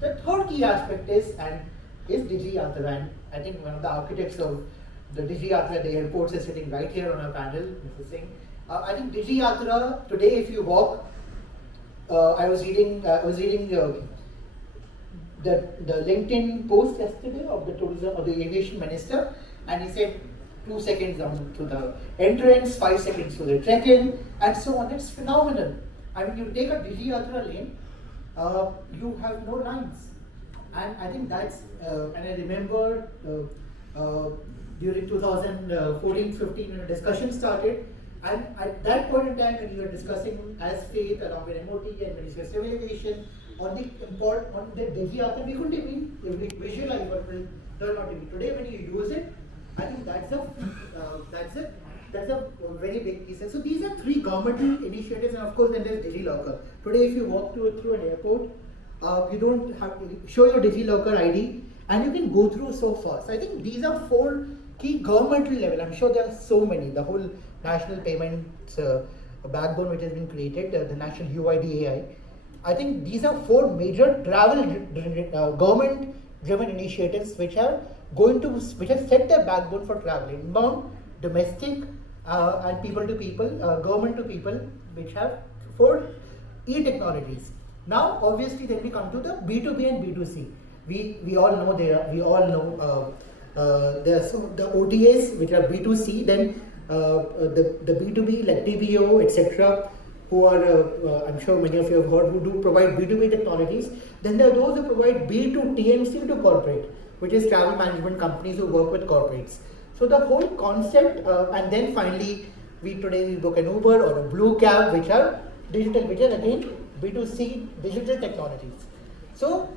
The third key aspect is DigiYatra, and I think one of the architects of the DigiYatra at the airports is sitting right here on our panel, Mr. Singh. I think DigiYatra today, if you walk, I was reading the LinkedIn post yesterday of the tourism of the aviation minister, and he said 2 seconds down to the entrance, 5 seconds to the check-in, and so on. It's phenomenal. I mean, you take a DigiYatra lane, you have no lines, and I think that's. And I remember during 2014-15 when the discussion started, and at that point in time when you were discussing as faith along with MOT and Ministry of Civil Aviation on the import on the DigiYatra, we couldn't even visualize what will turn out to be. Today, when you use it, I think that's a very big piece. So these are three governmental initiatives, and of course then there's DigiLocker. Today, if you walk through an airport, you don't have to show your DigiLocker ID, and you can go through so far. So I think these are four key governmental level. I'm sure there are so many. The whole national payments backbone which has been created, the national UID I think these are four major travel government-driven initiatives which have set the backbone for travel, inbound, domestic, and people to people, government to people, which have four e-technologies. Now, obviously, then we come to the B2B and B2C. We all know there are some the OTAs which are B2C, then the B2B like TBO, etc., who are, I'm sure many of you have heard, who do provide B2B technologies. Then there are those who provide B2TMC to corporate, which is travel management companies who work with corporates. So the whole concept, and then finally, today we book an Uber or a Blue Cab, which are digital, which are again B2C digital technologies. So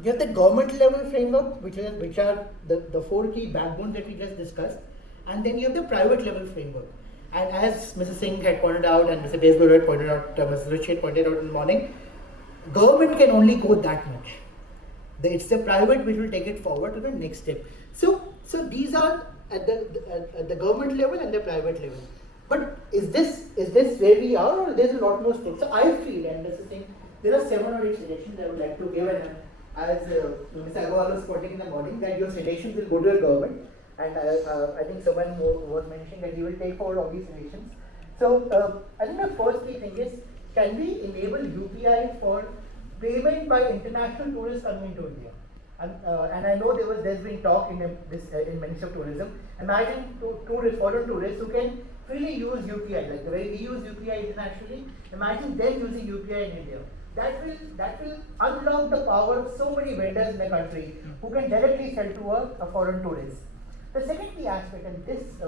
you have the government level framework, which are the four key backbones that we just discussed, and then you have the private level framework. And as Mrs. Singh had pointed out, and Mr. Desguru had pointed out, Mrs. Rich had pointed out in the morning, government can only go that much. It's the private which will take it forward to the next step. So these are at the government level and the private level. But is this where we are, or there's a lot more steps? So I feel, and Mrs. Singh, there are 7 or 8 suggestions I would like to give, and as Mr. Agarwal was pointing in the morning, that your suggestions will go to the government. And I think someone was mentioning that he will take forward all these suggestions. So I think the first key thing is, can we enable UPI for payment by international tourists coming into India? And I know there's been talk in Ministry of Tourism. Imagine foreign tourists who can freely use UPI, like the way we use UPI internationally. Imagine them using UPI in India. That will unlock the power of so many vendors in the country who can directly sell to a foreign tourist. The second key aspect, and this